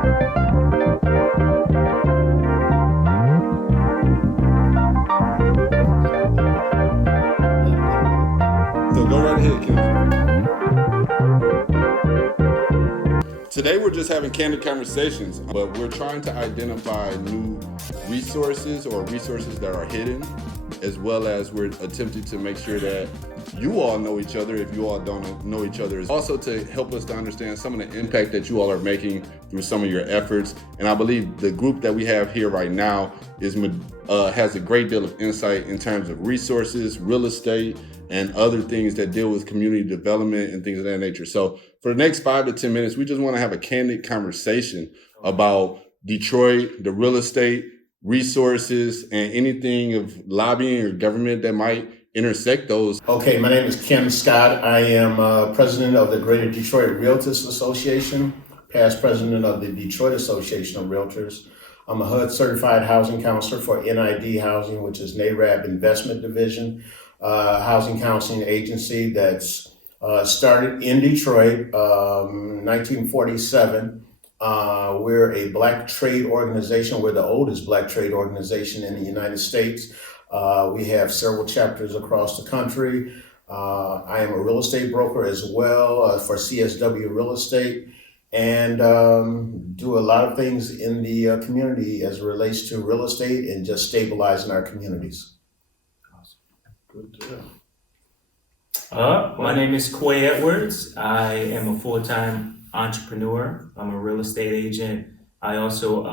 So go right ahead, Kenneth. Today we're just having candid conversations, but we're trying to identify new resources or resources that are hidden, as well as we're attempting to make sure that you all know each other if you all don't know each other. Also to help us to understand some of the impact that you all are making through some of your efforts. And I believe the group that we have here right now has a great deal of insight in terms of resources, real estate, and other things that deal with community development and things of that nature. So for the next 5 to 10 minutes, we just want to have a candid conversation about Detroit, the real estate, resources, and anything of lobbying or government that might intersect those. Okay, my name is Kenneth Scott. I am president of the Greater Detroit Realtors Association, past president of the Detroit Association of Realtors. I'm a HUD certified housing counselor for NID Housing, which is NARAB Investment Division, housing counseling agency that's started in Detroit, 1947. We're a Black trade organization. We're the oldest Black trade organization in the United States. We have several chapters across the country. I am a real estate broker as well for CSW Real Estate, and do a lot of things in the community as it relates to real estate and just stabilizing our communities. Good deal. My name is Quay Edwards. I am a full-time entrepreneur. I'm a real estate agent. I also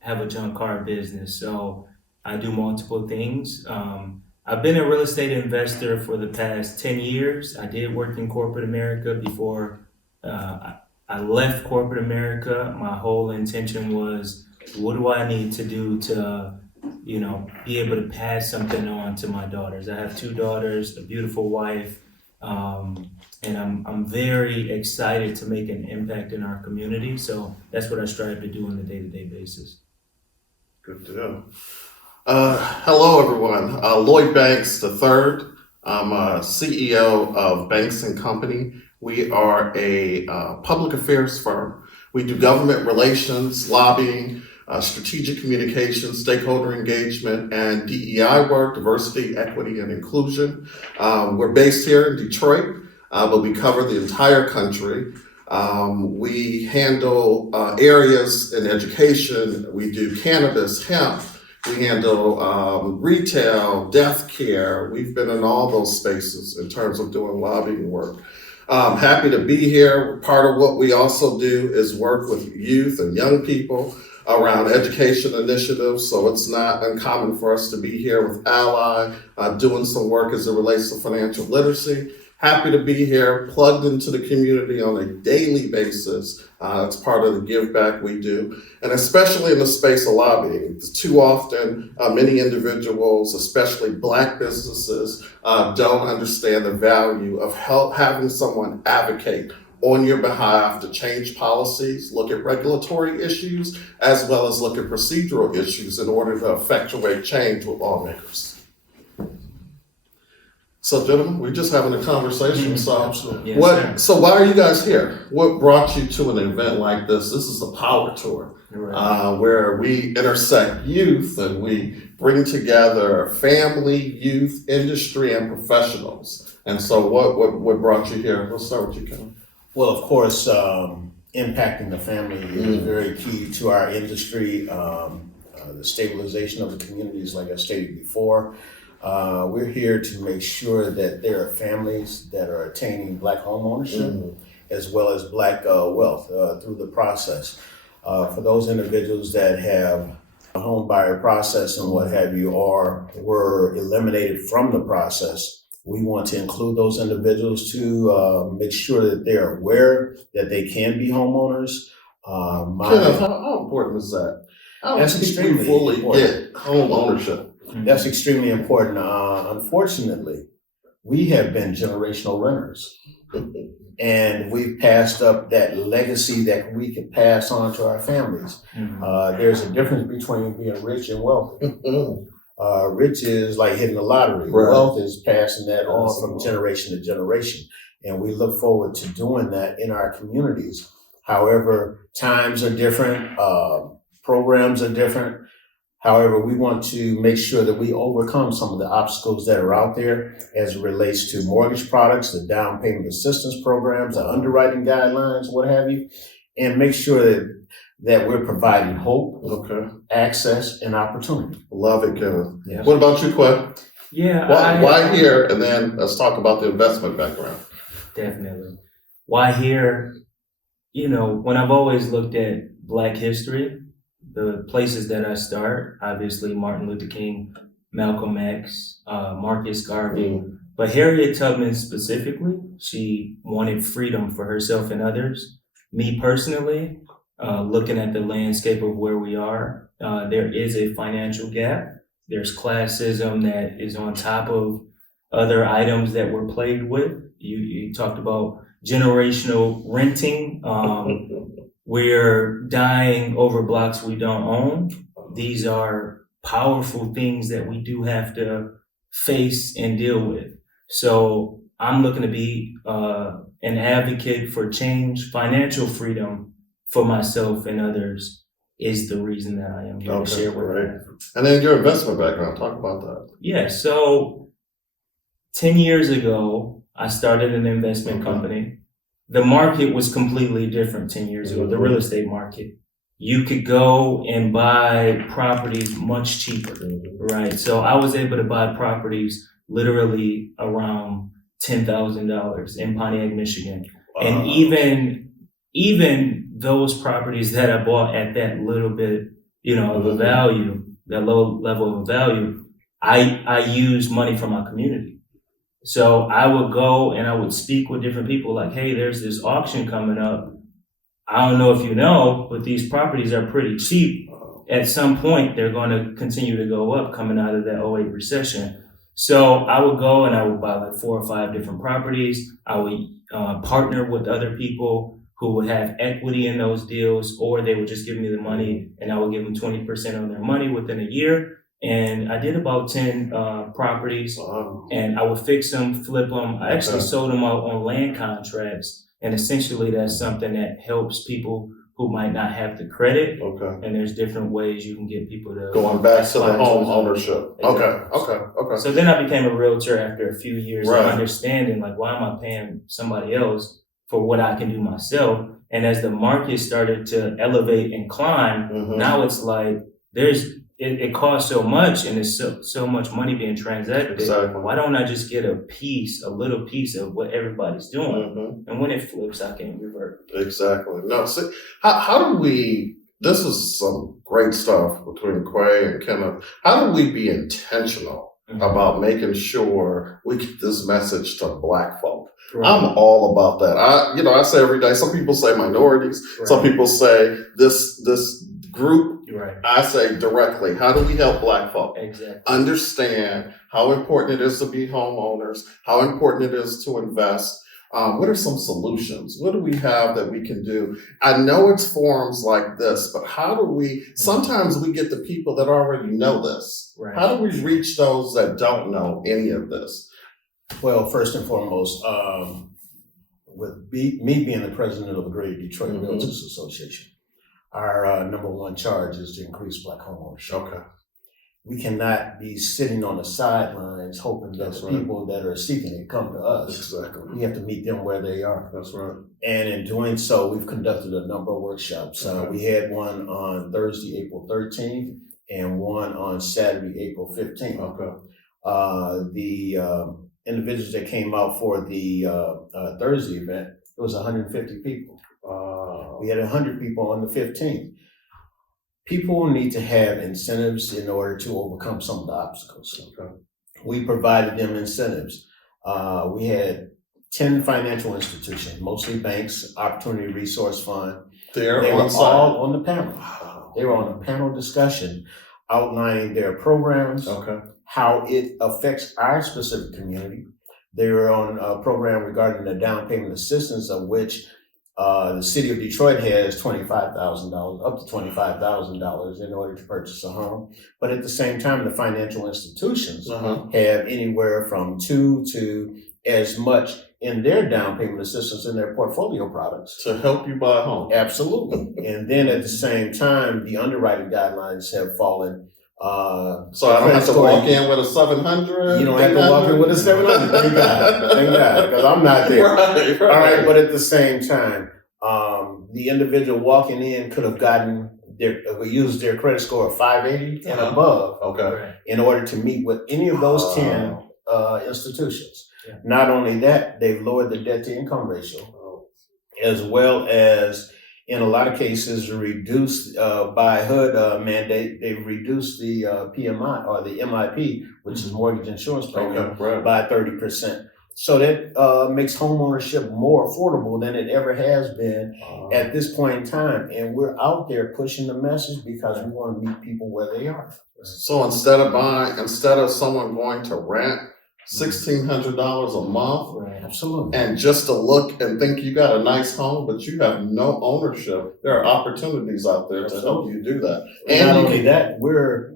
have a junk car business, so I do multiple things. I've been a real estate investor for the past 10 years. I did work in corporate America before I left corporate America. My whole intention was, what do I need to do to be able to pass something on to my daughters? I have 2 daughters, a beautiful wife, and I'm very excited to make an impact in our community. So that's what I strive to do on a day-to-day basis. Good deal. Hello, everyone. Lloyd Banks III. I'm CEO of Banks and Company. We are a public affairs firm. We do government relations, lobbying, strategic communications, stakeholder engagement, and DEI work, diversity, equity, and inclusion. We're based here in Detroit, but we cover the entire country. We handle areas in education. We do cannabis, hemp. We handle retail, death care. We've been in all those spaces in terms of doing lobbying work. Happy to be here. Part of what we also do is work with youth and young people around education initiatives, so it's not uncommon for us to be here with Ally, doing some work as it relates to financial literacy. Happy to be here, plugged into the community on a daily basis. It's part of the give back we do, and especially in the space of lobbying. Too often, many individuals, especially Black businesses, don't understand the value of having someone advocate on your behalf to change policies, look at regulatory issues, as well as look at procedural issues in order to effectuate change with lawmakers. So, gentlemen, we're just having a conversation. So, Yes, so why are you guys here? What brought you to an event like this? This is the Power Tour, where we intersect youth and we bring together family, youth, industry, and professionals. And so, what brought you here? We'll start with you, Ken. Well, of course, impacting the family is very key to our industry. The stabilization of the communities, like I stated before. We're here to make sure that there are families that are attaining Black home ownership, as well as Black wealth through the process. For those individuals that have a home buyer process and what have you, or were eliminated from the process, we want to include those individuals to make sure that they're aware that they can be homeowners. Kenneth, how important is that? How That's do we extremely fully important. get home ownership? That's extremely important. Unfortunately, we have been generational renters, and we've passed up that legacy that we can pass on to our families. There's a difference between being rich and wealthy. Rich is like hitting the lottery. Right. Wealth is passing that on from generation to generation. And we look forward to doing that in our communities. However, times are different, programs are different. However, we want to make sure that we overcome some of the obstacles that are out there as it relates to mortgage products, the down payment assistance programs, the underwriting guidelines, what have you, and make sure that we're providing hope, Okay. access, and opportunity. Love it, Kenneth. Yeah. What about you, Quay? Yeah. Why here? And then let's talk about the investment background. Definitely. Why here? You know, when I've always looked at Black history, the places that I start, obviously Martin Luther King, Malcolm X, Marcus Garvey, but Harriet Tubman specifically, she wanted freedom for herself and others. Me personally, looking at the landscape of where we are, there is a financial gap. There's classism that is on top of other items that we're plagued with. You talked about generational renting. We're dying over blocks we don't own. These are powerful things that we do have to face and deal with. So I'm looking to be an advocate for change. Financial freedom for myself and others is the reason that I am here to share with you. And then your investment background, talk about that. Yeah, so 10 years ago, I started an investment company. The market was completely different 10 years ago, the real estate market. You could go and buy properties much cheaper, right? So I was able to buy properties literally around $10,000 in Pontiac, Michigan. And even those properties that I bought at that little bit, of a value, that low level of value, I used money from my community. So I would go and I would speak with different people like, hey, there's this auction coming up. I don't know if you know, but these properties are pretty cheap. At some point, they're going to continue to go up coming out of that '08 recession. So I would go and I would buy like 4 or 5 different properties. I would partner with other people who would have equity in those deals, or they would just give me the money and I would give them 20% of their money within a year. And I did about 10 properties, and I would fix them, flip them. I actually sold them out on land contracts. And essentially that's something that helps people who might not have the credit. And there's different ways you can get people to going back to the home ownership. Exactly. Okay. So then I became a realtor after a few years of understanding, like, why am I paying somebody else for what I can do myself? And as the market started to elevate and climb, now it's like it costs so much and there's so much money being transacted. Exactly. Why don't I just get a little piece of what everybody's doing? And when it flips, I can revert. Exactly. No, see, how do we, this is some great stuff between Quay and Kenneth. How do we be intentional about making sure we get this message to Black folk? I'm all about that. I say every day, some people say minorities, some people say this group. I say directly, how do we help Black folk understand how important it is to be homeowners, how important it is to invest? What are some solutions? What do we have that we can do? I know it's forums like this, but how do we, sometimes we get the people that already know this. How do we reach those that don't know any of this? Well, first and foremost, with me being the president of the Greater Detroit Realtors Association, our number one charge is to increase Black homeownership. We cannot be sitting on the sidelines hoping that people that are seeking it come to us. We have to meet them where they are. And in doing so, we've conducted a number of workshops. We had one on Thursday, April 13th, and one on Saturday, April 15th. The individuals that came out for the Thursday event, it was 150 people. We had 100 people on the 15th. People need to have incentives in order to overcome some of the obstacles. We provided them incentives. We had 10 financial institutions, mostly banks, Opportunity Resource Fund. They were all on the panel. They were on a panel discussion outlining their programs, how it affects our specific community. They were on a program regarding the down payment assistance, of which the city of Detroit has $25,000, up to $25,000 in order to purchase a home. But at the same time, the financial institutions have anywhere from 2 to as much in their down payment assistance in their portfolio products. To help you buy a home. Absolutely. And then at the same time, the underwriting guidelines have fallen. So I don't have to walk in with a 700. You don't have to walk in with a 700. Thank God. Thank God. Because I'm not there. Right. All right. But at the same time, the individual walking in could have gotten used their credit score of 580 and above Okay. in order to meet with any of those 10 institutions. Yeah. Not only that, they've lowered the debt to income ratio, as well as in a lot of cases reduced by HUD mandate, they've reduced the PMI or the MIP, which is mortgage insurance premium, Right. by 30%. So that makes homeownership more affordable than it ever has been at this point in time. And we're out there pushing the message because we want to meet people where they are. So instead of someone going to rent $1,600 a month, Right. Absolutely. and just to look and think you got a nice home, but you have no ownership, there are opportunities out there to help you do that. And not you only that, we're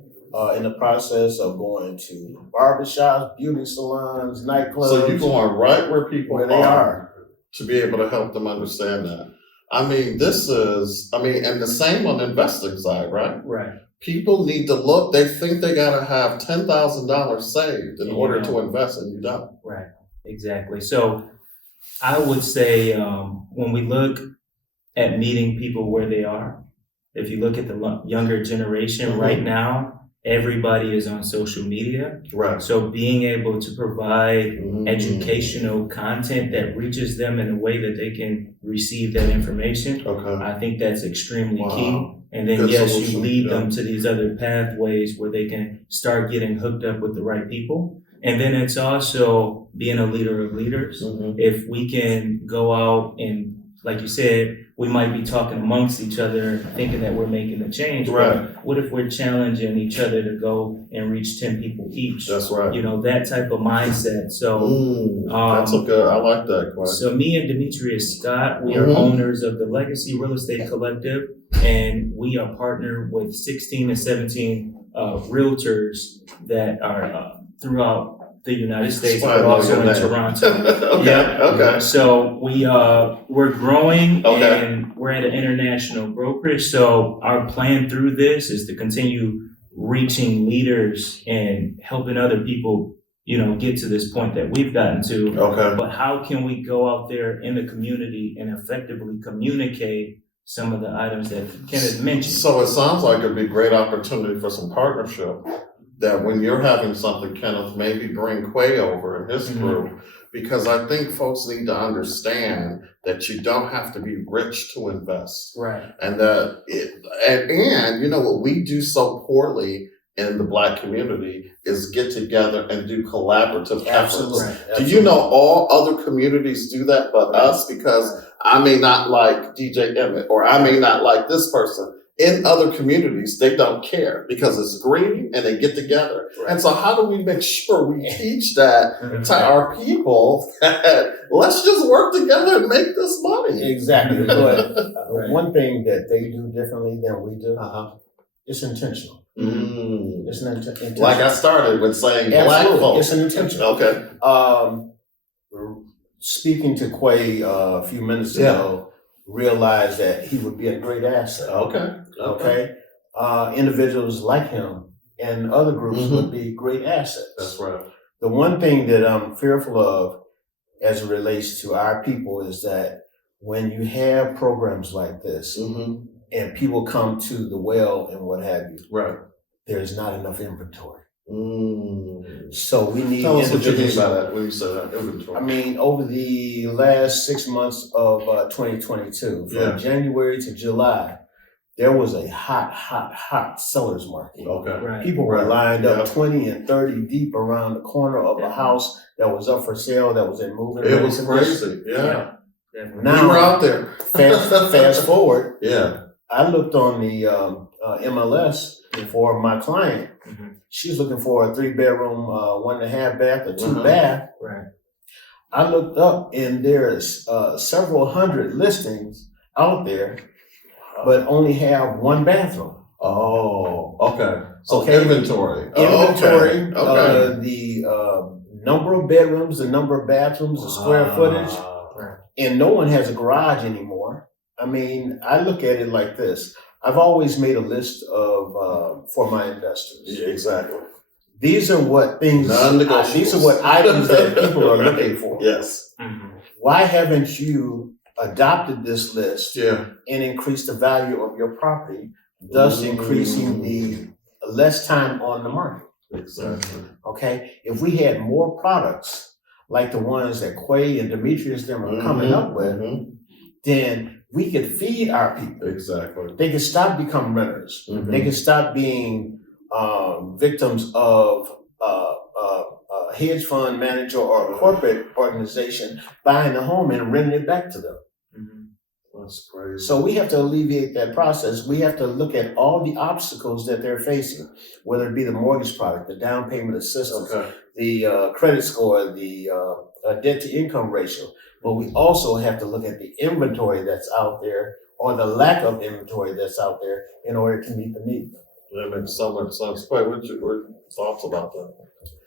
in the process of going to barbershops, beauty salons, nightclubs. So you're going right where people where they are. to be able to help them understand that. I mean, and the same on the investing side, right? Right. People need to look, they think they gotta have $10,000 saved in Yeah. order to invest, and you don't. Right. Exactly. So I would say when we look at meeting people where they are, if you look at the younger generation right now, everybody is on social media. Right. So being able to provide educational content that reaches them in a way that they can receive that information, Okay. I think that's extremely Wow. key. And then Good yes, solution. you lead Yeah. them to these other pathways where they can start getting hooked up with the right people. And then it's also being a leader of leaders. If we can go out and, like you said, we might be talking amongst each other, thinking that we're making a change. Right. But what if we're challenging each other to go and reach 10 people each? That's right. You know, that type of mindset. So, That's a good, I like that, Quay. so me and Demetrius Scott, we are owners of the Legacy Real Estate Collective, and we are partnered with 16 to 17 realtors that are throughout the United States, That's why I but know also your in name. Toronto. Okay. Yeah. Okay. So we're growing Okay. and we're at an international brokerage. So our plan through this is to continue reaching leaders and helping other people, you know, get to this point that we've gotten to. Okay. But how can we go out there in the community and effectively communicate some of the items that Kenneth mentioned? So it sounds like it'd be a great opportunity for some partnership. That when you're having something, Kenneth, maybe bring Quay over and his group, because I think folks need to understand that you don't have to be rich to invest. Right. And and you know what we do so poorly in the Black community is get together and do collaborative Absolutely. efforts. Do you know all other communities do that but us? Because I may not like DJ Emmett, or I may not like this person. In other communities, they don't care because it's green and they get together. Right. And so how do we make sure we teach that to our people that let's just work together and make this money? Exactly. But Right. one thing that they do differently than we do, it's intentional. Mm. It's an intentional. Like I started with saying Black Absolutely. folks. It's an intentional. Okay. Speaking to Quay a few minutes ago, realized that he would be a great asset. Okay. Individuals like him and other groups would be great assets. That's right. The one thing that I'm fearful of as it relates to our people is that when you have programs like this and people come to the well and what have you, Right. there's not enough inventory. Mm. So we need Tell us what you mean individuals. by that when you say that inventory. I mean, over the last 6 months of 2022, from January to July, there was a hot seller's market. Okay. Right. People were lined up Yeah. 20 and 30 deep around the corner of a house that was up for sale, that was in moving. It was condition. crazy. Yeah. Definitely. Now, We were out there. fast forward, Yeah. I looked on the MLS for my client. She's looking for a 3-bedroom, 1.5 bath, or 2 bath. Right. I looked up and there's several hundred listings out there, but only have 1 bathroom. Oh, okay. So Okay. inventory. Inventory, Oh, okay. the number of bedrooms, the number of bathrooms, the square footage, and no one has a garage anymore. I mean, I look at it like this. I've always made a list of for my investors. Yeah, exactly. These are what things. Non-negotiables. These are what items that people are looking for. Yes. Why haven't you adopted this list Yeah. and increased the value of your property, thus increasing the less time on the market? Exactly. Okay, if we had more products like the ones that Quay and Demetrius them are coming up with, then we could feed our people. Exactly. They could stop becoming renters. They could stop being victims of a hedge fund manager or a corporate organization buying a home and renting it back to them. That's crazy. So we have to alleviate that process. We have to look at all the obstacles that they're facing, whether it be the mortgage product, the down payment assistance, the credit score, the debt to income ratio. But we also have to look at the inventory that's out there or the lack of inventory that's out there in order to meet the need. That makes so much sense. Quay, what your thoughts about that?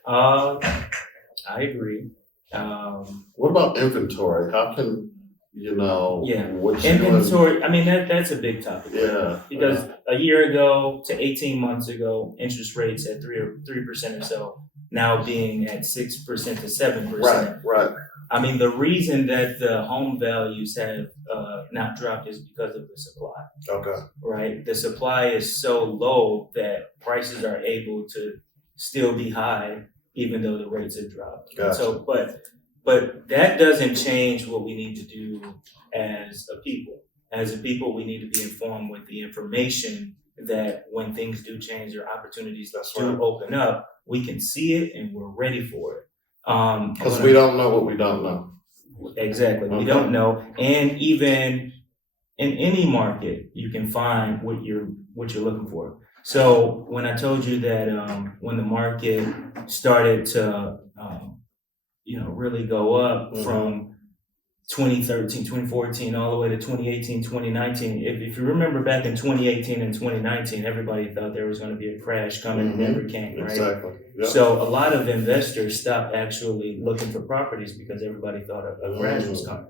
I agree. What about inventory? How can what you Inventory. I mean, that's a big topic. Right? Yeah. Because a year ago to 18 months ago, interest rates at 3% or so, now being at 6% to 7%. Right. I mean, the reason that the home values have not dropped is because of the supply. Okay. Right. The supply is so low that prices are able to still be high, even though the rates have dropped. Gotcha. So, but that doesn't change what we need to do as a people. As a people, we need to be informed with the information that when things do change or opportunities do open up, we can see it and we're ready for it. Because we don't know what we don't know. Exactly. We don't know. And even in any market, you can find what you're looking for. So when I told you that when the market started to really go up from 2013, 2014, all the way to 2018, 2019. If you remember back in 2018 and 2019, everybody thought there was going to be a crash coming and never came, right? Exactly. Yep. So a lot of investors stopped actually looking for properties because everybody thought a crash was coming.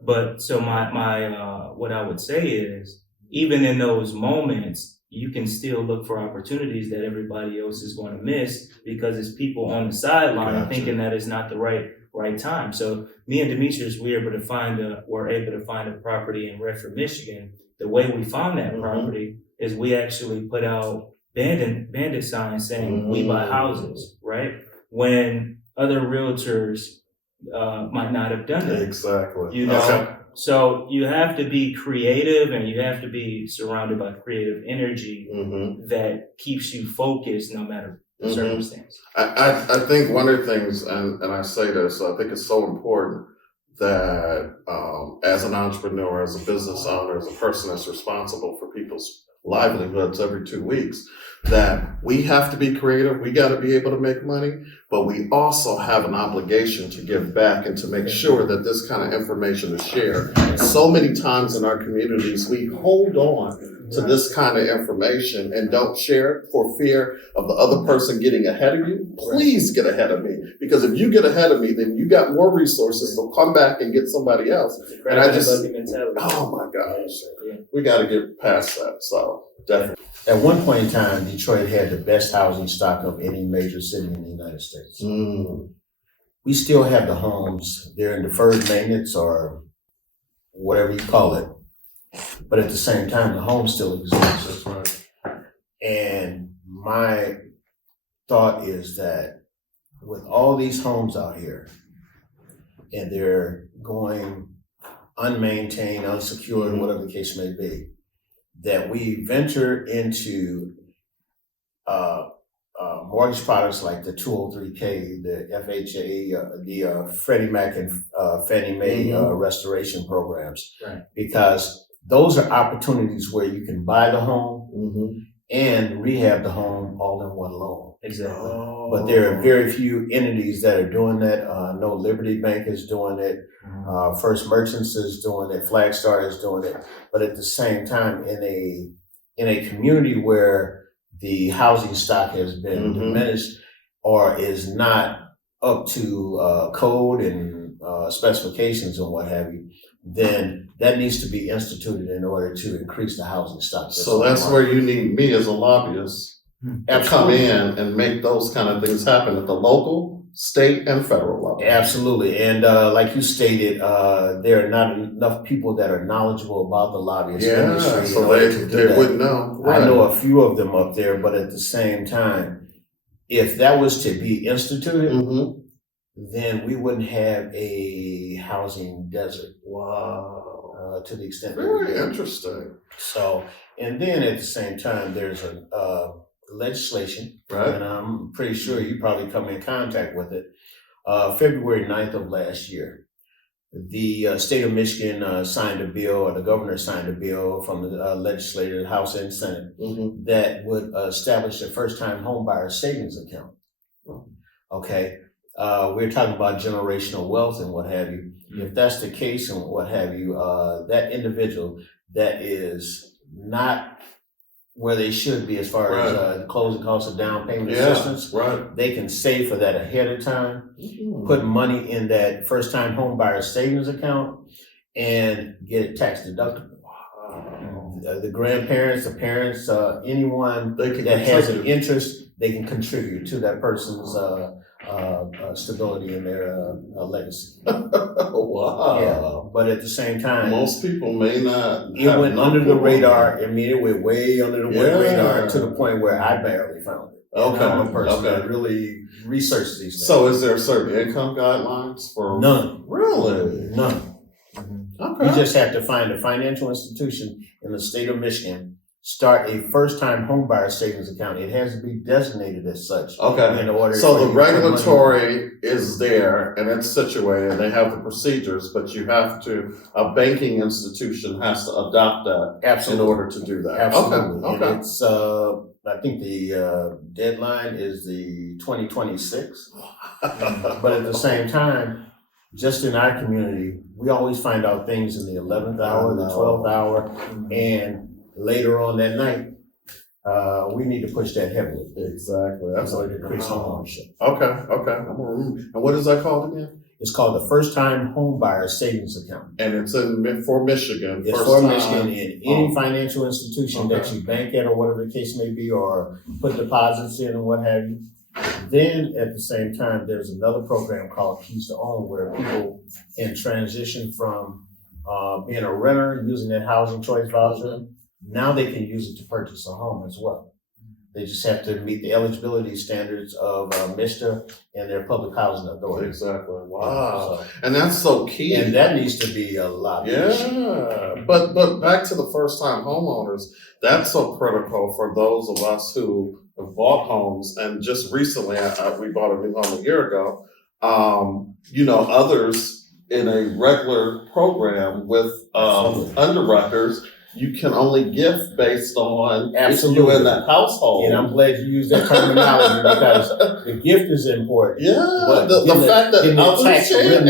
But so my what I would say is, even in those moments, you can still look for opportunities that everybody else is going to miss because it's people on the sideline thinking that it's not the right time. So me and Demetrius, were able to find a property in Redford, Michigan. The way we found that property is we actually put out bandit signs saying we buy houses, right? When other realtors might not have done that. Exactly. So you have to be creative and you have to be surrounded by creative energy that keeps you focused no matter the circumstance. I think one of the things, and I say this, I think it's so important that as an entrepreneur, as a business owner, as a person that's responsible for people's livelihoods every 2 weeks, that we have to be creative, we got to be able to make money, but we also have an obligation to give back and to make sure that this kind of information is shared. So many times in our communities, we hold on to this kind of information and don't share it for fear of the other person getting ahead of you. Please get ahead of me, because if you get ahead of me, then you got more resources to come back and get somebody else. And I just, oh my gosh, we got to get past that. So definitely. At one point in time, Detroit had the best housing stock of any major city in the United States. We still have the homes. They're in deferred maintenance or whatever you call it. But at the same time, the home still exists. That's right. And my thought is that with all these homes out here, and they're going unmaintained, unsecured, whatever the case may be, that we venture into mortgage products like the 203K, the FHA, the Freddie Mac and Fannie Mae restoration programs, because those are opportunities where you can buy the home and rehab the home all in one loan. Exactly. But there are very few entities that are doing that. I know Liberty Bank is doing it. First Merchants is doing it. Flagstar is doing it. But at the same time, in in a community where the housing stock has been diminished or is not up to code and specifications and what have you, then that needs to be instituted in order to increase the housing stock. So that's where you need me as a lobbyist to come in and make those kind of things happen at the local, state, and federal level. Absolutely. And like you stated, there are not enough people that are knowledgeable about the lobbyist industry. So they wouldn't know. Right. I know a few of them up there, but at the same time, if that was to be instituted, then we wouldn't have a housing desert. Wow. To the extent very interesting. So, and then at the same time, there's a legislation, right? And I'm pretty sure you probably come in contact with it. February 9th of last year, the state of Michigan signed a bill, or the governor signed a bill from the legislature, House and Senate, that would establish a first-time home buyer savings account. Okay, we're talking about generational wealth and what have you. If that's the case and what have you, that individual that is not where they should be as far as the closing costs of down payment assistance, they can save for that ahead of time, put money in that first time home buyer savings account, and get it tax deductible. The grandparents, the parents, anyone that has an interest, they can contribute to that person's stability in their legacy. Wow. Yeah, but at the same time, most people may not. It went under the radar. I mean, it went way under the radar to the point where I barely found it. Okay. I'm a person that really researches these things. So is there certain income guidelines for? None. Really? None. Okay. You just have to find a financial institution in the state of Michigan, start a first-time homebuyer savings account. It has to be designated as such. Okay. In order so the regulatory is there and it's situated and they have the procedures, but you have to, a banking institution has to adopt that in order to do that. Absolutely. Okay. And it's, I think the deadline is the 2026. But at the same time, just in our community, we always find out things in the 11th hour, the 12th hour, and later on that night, we need to push that heavily. Exactly. That's like increase home ownership. Okay. And what is that called again? It's called the First Time Home Buyer Savings Account. And it's for Michigan. It's for Michigan in any financial institution that you bank at or whatever the case may be, or put deposits in or what have you. Then at the same time, there's another program called Keys to Own, where people can transition from being a renter using that housing choice voucher. Now they can use it to purchase a home as well. They just have to meet the eligibility standards of MISTA and their public housing authority. Exactly. Wow. And that's so key. And that needs to be a lot. Yeah. But back to the first time homeowners, that's so critical for those of us who have bought homes. And just recently, we bought a new home a year ago. Others in a regular program with underwriters, you can only gift based on if you're in that household. And I'm glad you used that terminology because the gift is important. Yeah, but the fact that others share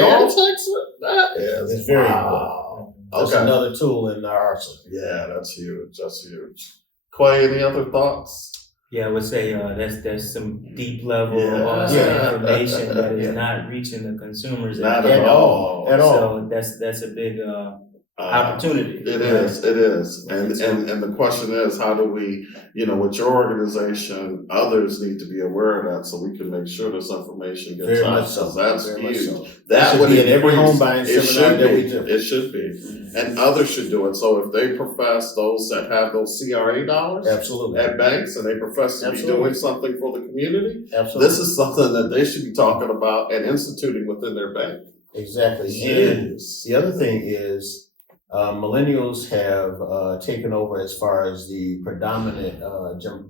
that is very important. That's another tool in our arsenal. Yeah, that's huge. Quay, any other thoughts? Yeah, I would say there's some deep level information that is not reaching the consumers at all. So that's a big opportunity. It is. And the question is, how do we, with your organization, others need to be aware of that so we can make sure this information gets very out. Much so. That's very huge. So. That would be in every home buying seminar that we do. It should be. And others should do it. So if they profess, those that have those CRA dollars at banks, and they profess to be doing something for the community, this is something that they should be talking about and instituting within their bank. Exactly. And the other thing is, millennials have taken over as far as the predominant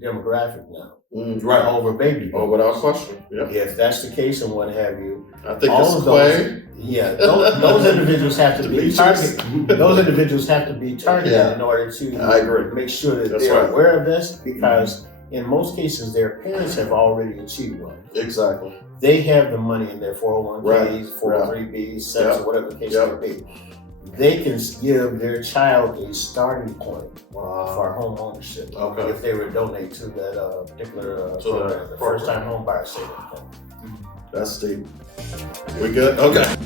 demographic now. Right. Over baby boomers. Without question. Yeah. If that's the case and what have you. I think it's Quay. Yeah, those individuals have to be targeted. Those individuals have to be targeted in order to make sure that they're aware of this, because in most cases their parents have already achieved one. Exactly. They have the money in their 401ks, 403bs, SEPs, or whatever the case may be. they can give their child a starting point Wow. for home ownership. Okay. If they would donate to that particular To that program, the program. first time home buyer savings account. That's deep. We good? Okay.